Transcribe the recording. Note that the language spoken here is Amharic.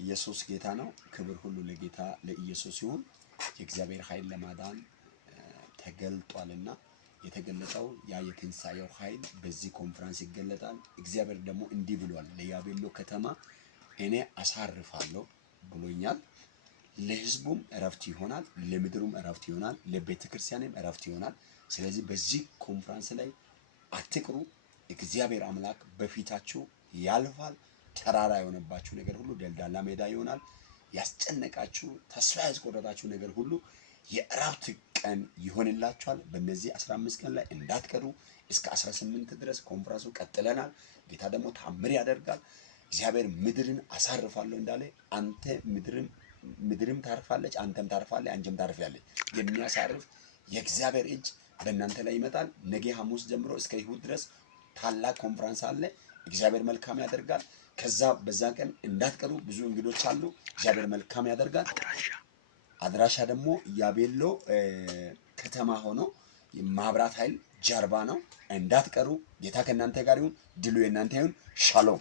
ኢየሱስ ጌታ ነው። ክብር ሁሉ ለጌታ ለኢየሱስ ይሁን። የእግዚአብሔር ኃይል ለማዳን ተገልጧልና የተገለጠው ያ የትንሳኤው ኃይል በዚህ ኮንፈረንስ ይገለጣል። እግዚአብሔር ደግሞ እንዲህ ብሏል፣ ለያቤሎ ከተማ እኔ አሳርፋለሁ ብሎኛል። ለሕዝቡም እረፍት ይሆናል፣ ለምድሩም እረፍት ይሆናል፣ ለቤተክርስቲያንም እረፍት ይሆናል። ስለዚህ በዚህ ኮንፈረንስ ላይ አትቅሩ። እግዚአብሔር አምላክ በፊታችሁ ያልፋል። ተራራ የሆነባችሁ ነገር ሁሉ ደልዳላ ሜዳ ይሆናል። ያስጨነቃችሁ ተስፋ ያስቆረጣችሁ ነገር ሁሉ የእረፍት ቀን ይሆንላችኋል። በእነዚህ 15 ቀን ላይ እንዳትቀሩ። እስከ 18 ድረስ ኮንፈረንሱ ቀጥለናል። ጌታ ደግሞ ታምር ያደርጋል። እግዚአብሔር ምድርን አሳርፋለሁ እንዳለ አንተ ምድርም ታርፋለች፣ አንተም ታርፋለህ፣ አንቺም ታርፊያለሽ። የሚያሳርፍ የእግዚአብሔር እጅ በእናንተ ላይ ይመጣል። ነገ ሐሙስ ጀምሮ እስከ ይሁድ ድረስ ታላቅ ኮንፈረንስ አለ። እግዚአብሔር መልካም ያደርጋል። ከዛ በዛ ቀን እንዳትቀሩ። ብዙ እንግዶች አሉ። እግዚአብሔር መልካም ያደርጋል። አድራሻ ደግሞ ያቤሎ ከተማ ሆኖ የማብራት ኃይል ጀርባ ነው። እንዳትቀሩ። ጌታ ከእናንተ ጋር ይሁን። ድሉ የእናንተ ይሁን። ሻሎም